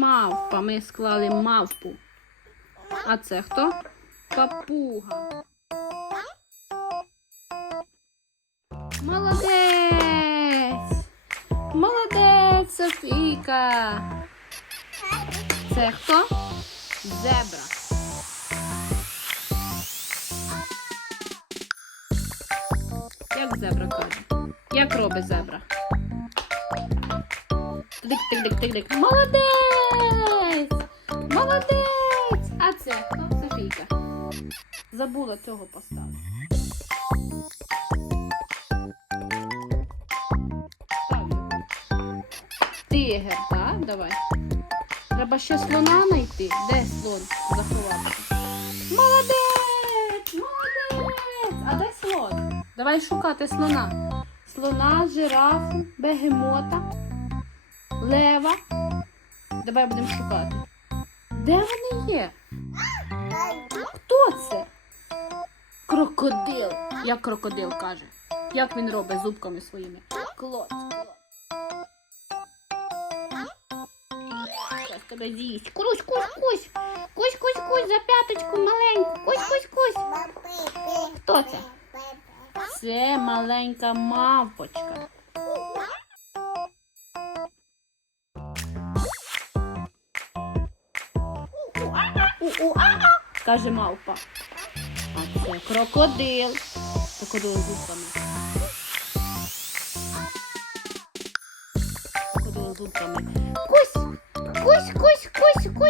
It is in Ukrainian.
мавпа. Ми склали мавпу. А це хто? Папуга. Молодець! Молодець, Софійка! Це хто? Зебра. Як зебра каже? Як робить зебра? Тик-тик-тик-тик-тик. Молодець! Молодець! А це хто? Софійка. Забула цього поставити. Тигр, так? Давай. Треба ще слона знайти. Де слон заховався? Молодець! Молодець! А де слон? Давай шукати слона. Слона, жирафу, бегемота, лева. Давай будемо шукати. Де вони є? Хто це? Крокодил. Як крокодил каже. Як він робить зубками своїми? Клоц, тебе з'їсть. Кусь, кусь, кусь. Кусь, кусь, кусь, за п'яточку маленьку. Кусь, кусь, кусь. Хто це? Це маленька мавпочка. У-у-а-а, каже мавпа. А це крокодил. Крокодил з зубками. Крокодил з зубками. Кусь, кусь, кусь, кусь, кусь,